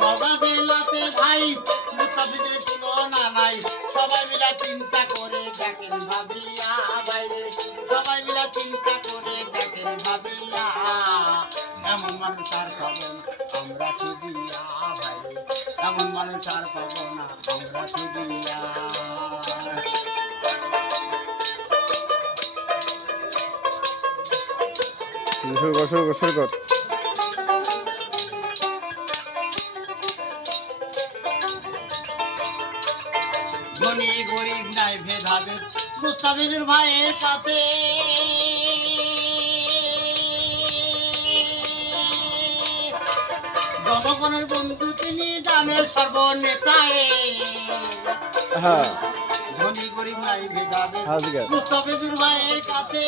নগা জেলাতে ভাই মুস্তাফিজের তুলনা নাই। সবাই মিলে চিন্তা করে দেখেন ভাবিয়া বাইরে। সবাই মিলে চিন্তা করে দেখেন ভাবিয়া। এমন মানুষ আর পাবো আমরা খুঁজিয়া বাইরে। এমন মানুষ আর পাবো না, আমরা খুঁজিয়া শুরু কর শুরু কর শুরু কর ধনী গরিব নাই ভেদাভেদ মুস্তাফিজুর ভাইয়ের কাছে। জনগণের বন্ধু তিনি জানে সর্বনেতায় হ্যাঁ। ধনী গরিব নাই ভেদাভেদ মুস্তাফিজুর ভাইয়ের কাছে।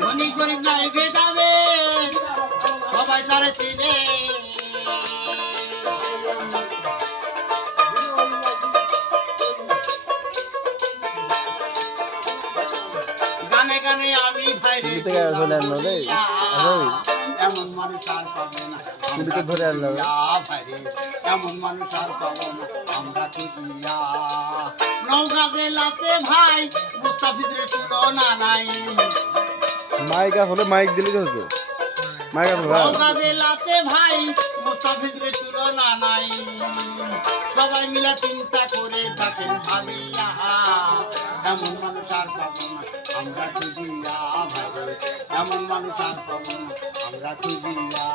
ধনী গরিব নাই ভেদাভেদ সবাই তারে চিনে। থেকে আসলে আনলো রে। এমন মানুষ আর পাবো না। কিন্তু ধরে আনলো রে? আমরা ভাইরে এমন মানুষ আর পাবো না। আমরা খুঁজিয়া নৌকা জেলাতে ভাই মুস্তাফিজের তুলনা নাই। মাইক আসলে মাইক দিলে তো হতো? জেলাতে ভাই। মুস্তাফিজের তুলনা নাই। সবাই মিলে চিন্তা করে থাকেন ভাবিয়া। এমন মানুষ আর পাবো না, আমরা খুঁজিয়া ভাই? এমন মানুষ আর পাবো না, আমরা খুঁজিয়া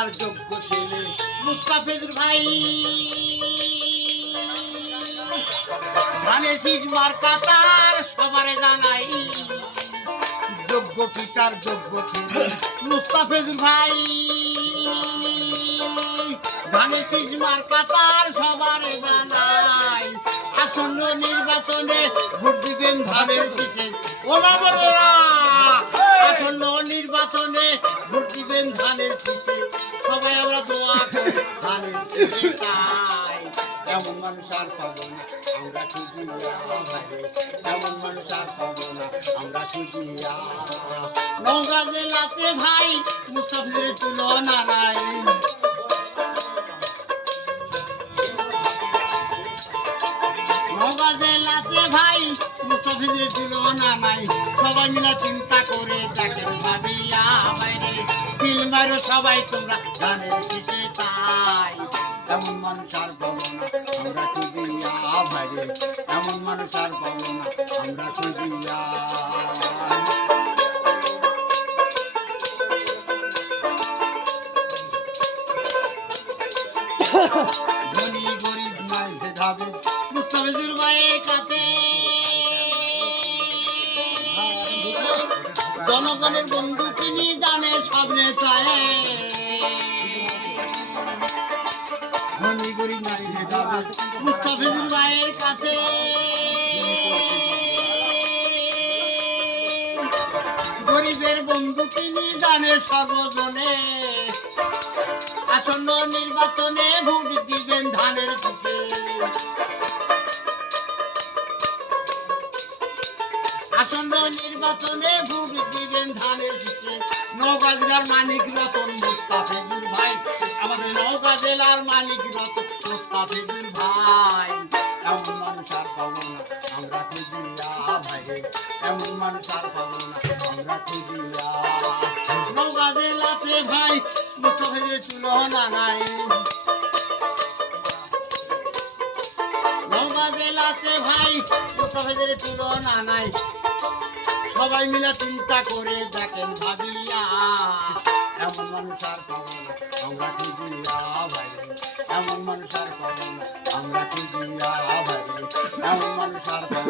পিতার যোগ্য ছেলে মুস্তাফিজুর ভাই। ধানের শীষ মার্কা তার, সবারে জানাই। যোগ্য পিতার যোগ্য ছেলে মুস্তাফিজুর ভাই। ধানের শীষ মার্কা তার, সবারে জানাই। আসন্ন নির্বাচনে ভোট দিবেন ধানের শীষে ওরা আসন্ন নির্বাচনে ভোট দিবেন ধানের শীতে। সবাই আমরা দোয়া করি ধানের শীতে। এমন মানুষ আর পাবো না, আমরা খুঁজি এমন মানুষ আর পাবো না, আমরা খুঁজি নৌকা জেলাতে ভাই মুস্তাফিজের তুলনা নাই। মুস্তাফিজের তুলনা নাই সবাই মিলে চিন্তা করে দেখেন ভাবিয়া বাইরে। সিলমারও সবাই তোমরা ধানের শেষে তাই। এমন মানুষ আর পাবো না, আমরা খুঁজিয়া বাইরে। এমন মানুষ আর পাবো না, আমরা খুঁজিয়া ধনী জনগণের বন্ধু তিনি জানে সামনে চায়। কাছে। গরিবের বন্ধু তিনি জানে সর্বজনে। আসন্ন নির্বাচনে ভোট দিবেন ধানের দিকে আসন্ন নির্বাচনে ভোট দিবেন ধানের দিকে নওগাঁ জেলার মানিক রতন মুস্তাফিজুর ভাই। আমাদের নওগাঁ জেলার মানিক রতন মুস্তাফিজুর ভাই। এমন মানুষ আর পাবো না, আমরা খুঁজিয়া ভাই? এমন মানুষ আর পাবো না, আমরা খুঁজিয়া নওগাঁ জেলাতে ভাই, মুস্তাফিজের তুলনা নাই। জেলাতে ভাই মুস্তাফিজের তুলনা নাই। সবাই মিলে চিন্তা করে দেখেন ভাবিয়া এমন মানুষ আর না, আমরা খুঁজিয়া ভাই এমন মানুষ আর না, আমরা খুঁজিয়া ভাই এমন মানুষ আর না,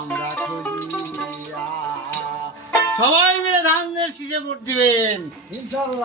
আমরা সবাই মিলে ধানের শীষে ভোট দিবেন।